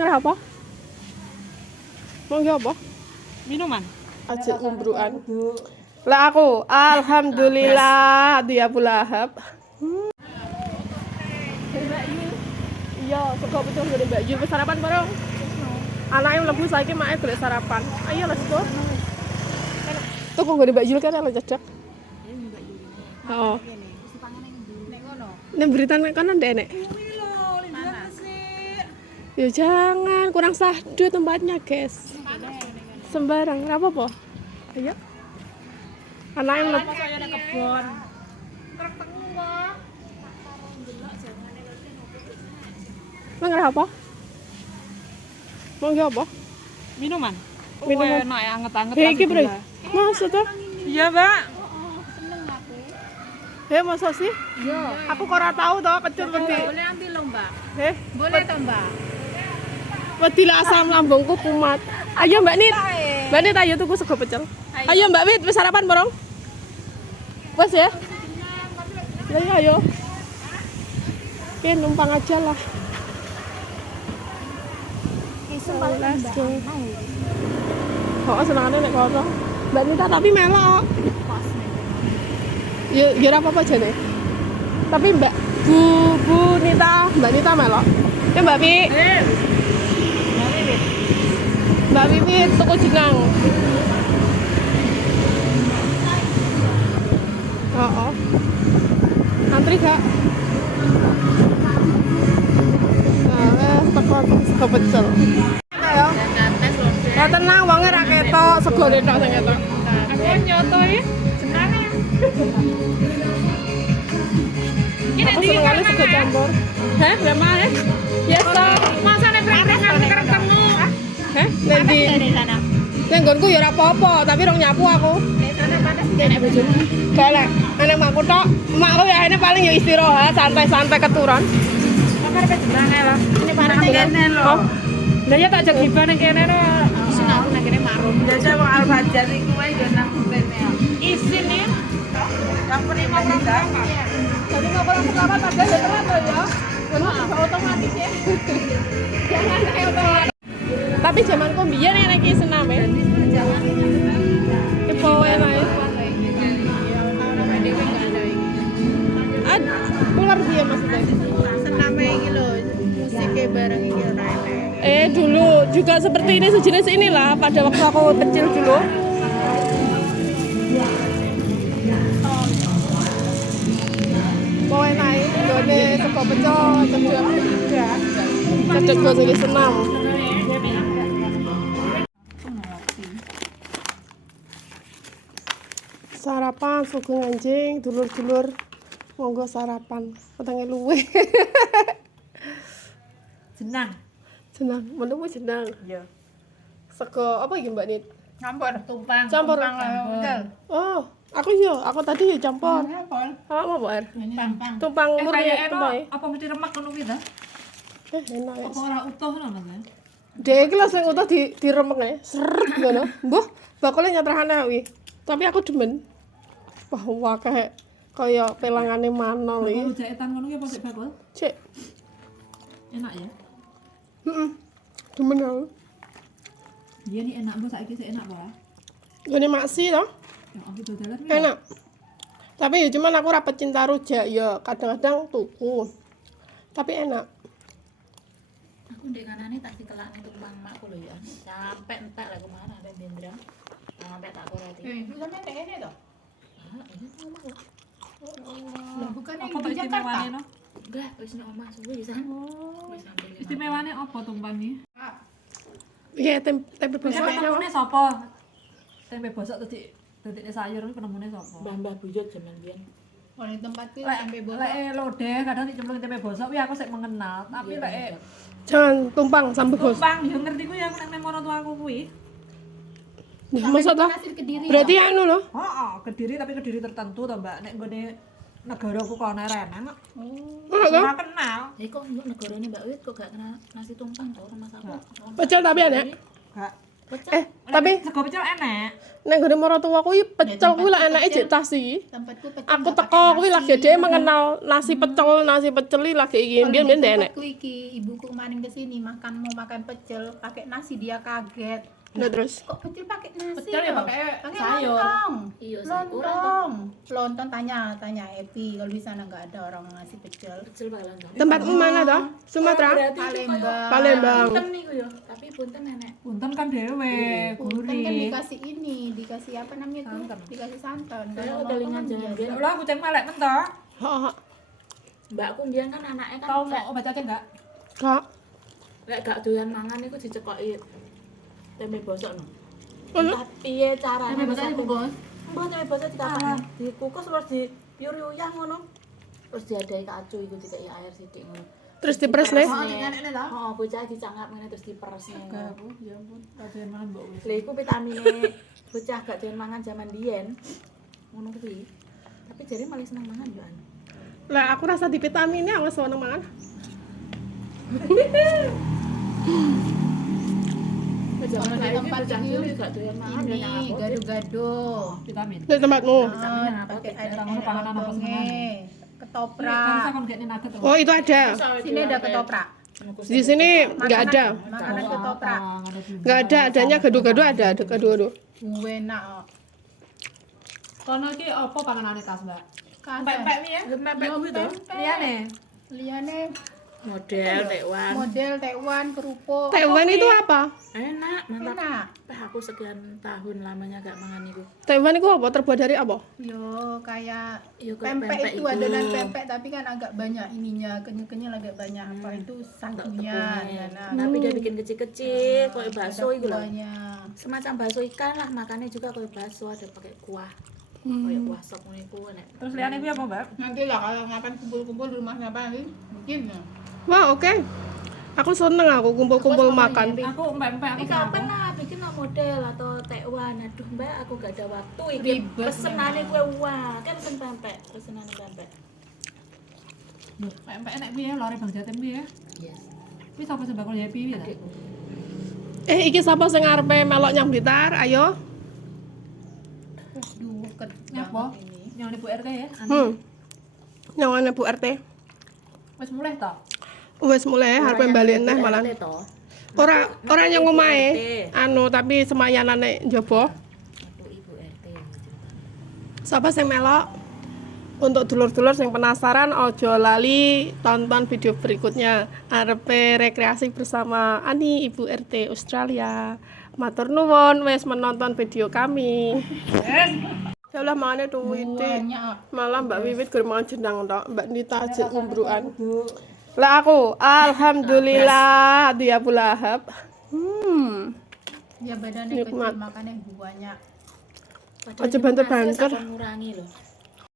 ngerah apa? Mau apa? Minuman. Aja umbruan. Lah aku, alhamdulillah dia Lahap. Iya, sego betul dari Mbak Yu sarapan bareng. Anaknya mlebu saiki make golek sarapan. Ayo let's go. Tuku nggo Mbak Yu kan lho cedek. Oh. Nek berita nek kono ndek nek. Ya jangan, kurang sahdu tempatnya, guys. Sembarang, ora apa-apa. Ayo. Anaknya mlebu Saya ada kebon. Ngerah apa? Mau apa? Minuman. Minuman. Enak ya, anget-anget. Iki, Bro. Maksudnya? Iya, Mbak. Masa sih? Iya. Aku kok ora tahu toh kecut wedi. Boleh ambil loh, Mbak. Heh, Boleh toh, Mbak. wedi lah asam lambungku kumat. Ayo Mbak Nit. Mbak Nit ayo tuku sego pecel. Ayo Mbak Wit, wis sarapan bareng? Wes ya? Ayo. Oke, numpang aja lah. Let's go. Kok senengane nek kono. Mbak Nita tapi melok. Ya ora apa-apa jane. Tapi Bu Nita, Mbak Nita melok. Ya Mbak Pi. Mbak Wit tuku jenang. Oh. Antri gak? Nah, teko sego pecel. Ayo. Ya tenang, wonge ra ketok, segone tok sing ketok. Aku nyoto ya. Senang. Aku seneng kali sego campur. Heh, lha mana? Yes, toh. Masa nek prank-prankan ketemu. Heh, nek di sana. nek nggonku ya ora apa-apa, tapi rong nyapu aku. Di sana panas nek bojone. Galak, anak makku tok. Emakku ya ini paling ya istirahat, santai-santai keturun. Makar pe jenang lah. Ini panas kene lho. Oh, Lah ya tak jag hiban ning kene lho. Sing aku nang kene marung. Jajah wong Al-Fajar iku wae yo nang kene ya. Isin ya. Yang penerima tidak. jadi nggak boleh pertama tadi ya telat loh ya. Karena otomatis ya. Jangan kayak otomatis. Tapi zaman ku biyen nek iki senam ya. Kepo enak ya. Keluar dia maksudnya. Sename iki lho, musike bareng iki ora enak. Dulu juga seperti ini sejenis inilah pada waktu aku kecil dulu. Mau enak ini sego pecel cedek gue sing senam. Sarapan sugeng anjing dulur-dulur monggo sarapan petenge luwe. Jenang. Jenang, menemu jenang. Iya. Sego apa iki Mbak Nit? Campur tumpang. Campur. Oh, aku tadi ya campur. Campur. Apa mau bayar? Tumpang. Tumpang murni tumpang. Apa mesti remak ngono kuwi ta? Enak ya. Apa ora utuh ngono ta? Dek iki lho sing utuh diremek ya. Seret ngono. Mbuh, bakule nyatrahane kuwi. Tapi aku demen. Wah, kayak pelangane manol iki. Kalau jaetan ngono ki apa sik bakul? Cek. Enak ya. Heeh. Demen aku. Iya nih enak mbok saiki sik enak apa? Gone maksi to. Ya aku dodolan ki. Enak. Tapi ya cuman aku ora pecinta rujak ya, kadang-kadang tuku. Tapi enak. Aku ndek kanane tak ditelakne tumpang makku lho ya. Sampai entek lek kemana ada bendrang. Sampai tak koreti. Lu sampe kene to? Ah, ini sama lho. Lah bukan Apa tak istimewane no? Enggak, wis nek omah suwe ya san. Wis sampe. Istimewane apa tumpang ki? Iya, tempe Biasa bosok. penemune sapa? Tempe bosok dadine sayur kuwi penemune sapa? Mbah buyut jaman biyen. Ora tempat ki Lek sampe bosok. lek lodeh kadang dicemplung tempe bosok kuwi aku sik mengenal, tapi lek Jangan tumpang sampai bos. tumpang yo ngerti kuwi aku nang orang tuaku kuwi. Nah, masa toh? Hasil Kediri. Berarti anu loh. Heeh, Kediri tapi Kediri tertentu to, Mbak. Nek nggone negaraku kono rene kok. Mana toh? Ora kenal. Jadi kok untuk negarane Mbak Wit kok gak kenal nasi tumpang kok sama aku. Pecel tapi enak. Gak Tapi sego pecel enak. nek gone maratuwa kuwi pecel kuwi lak enake jek tas iki. Tempatku pecel. Aku nggak teko pakai kuwi nasi. lagi dhewe mengenal nasi pecel iki lagi iki Kalau mbiyen di ndek enek. tempatku iki, ibuku kemarin kesini mau makan pecel pakai nasi, dia kaget. Nah terus Kok pecel pakai nasi? Pecel ya loh? pakai Pakai sayur. lontong. Iya, sayur. Lontong. Lontong tanya Epi kalau di sana nggak ada orang ngasih pecel. Kecil bakalan gampang. tempatmu mana toh? Sumatera? Palembang. Punten niku yo, tapi punten nenek. Punten kan dhewe, Punten kan gurih. dikasih apa namanya tuh? Dikasih santan. Saya Kalau udah lontong lingan kan jangan biasa. biar. Ulah kucing melek mentok. Heeh. Mbakku mbiyen kan anaknya kan Kau mau obat cacing enggak? Kak. lek gak doyan mangan niku dicekoki tempe bosok no. Ono? Entah piye carane Tempe bosok dibungkus? Mbah tempe bosok dikapani, dikukus terus dipiur-uyah ngono. Terus diadai kacu iku dikei air sithik ngono. Terus diperes nih. Oh, ini enek ta? Oh, bocah dicangkap ngene terus diperes Enggak, ngono. Bu. Ya ampun, kajian mangan mbok wis. Lha iku vitamine bocah gak doyan mangan zaman biyen. Ngono kuwi. Tapi jare malah seneng mangan yo an. Lah aku rasa di vitaminnya aku seneng mangan. Zaman Di saiki tempat bocah ini, cilik gak doyan mangan yo nyang Ini gado-gado. Vitamin. Di tempatmu. Pakai Orang ada panganan apa lontongnya. Kan Ketoprak. sakon gak nugget. Oh itu ada. Sini ada ketoprak. Di sini nggak ada. Makanan ketoprak. Nggak ada. Adanya gado-gado ada gado-gado. Enak. Kono iki apa panganane tas, Mbak? Kasar. Pempek mi ya? Pempek kuwi to. Liyane. Liane Model tekwan. model tekwan kerupuk. Taiwan itu apa? Enak, mantap. Enak. Aku sekian tahun lamanya gak mangan itu. Taiwan itu apa? Terbuat dari apa? Yo kayak Yo kayak pempek itu itu. adonan pempek tapi kan agak banyak ininya, kenyal-kenyal agak banyak apa itu sagunya ya nah. Tapi dia bikin kecil-kecil, kayak bakso Ada itu loh. kuahnya. Semacam bakso ikan lah, makannya juga kayak bakso, ada pakai kuah. Kayak kuah sop niku enak. Terus liyane kuwi apa, Mbak? Nanti lah kalau ngapain kumpul-kumpul di rumah siapa nanti bikin ya. Wah oke. Aku seneng aku kumpul-kumpul makan. Aku pempek Ini kapan lah bikin lah model atau tekwan. Aduh mbak, aku gak ada waktu. Iki Ribet pesenannya kue wah, kan pesen pempek, pesenannya pempek. Loh, pempek enek piye lore Bang Jatim piye? Yes. Wis apa sing bakal happy piye ta? Iki siapa sing ngarepe melok nyang Blitar? Ayo. Duh, Nyapa? ini. Yang Ibu RT ya? Nyawane Bu RT. Wis mulai ta? Wes mulai harus balik neh malah. Ora yang omahe. Anu tapi semayanane njaba. Ibu RT yang cerita. Sapa sing melok? Untuk dulur-dulur sing penasaran ojo lali tonton video berikutnya. Arepe rekreasi bersama Ani Ibu RT Australia. Matur nuwun wis menonton video kami. Ya Allah mangane duwite. Banyak. Malah Mbak Wiwit gur mangan jenang tok, Mbak Nita ajek umbrukan. Lah aku alhamdulillah dia Abu Lahab. Ya badannya Nikmat. kecil makannya banyak. Padahal Aja ini banter-banter. masih akan ngurangi loh.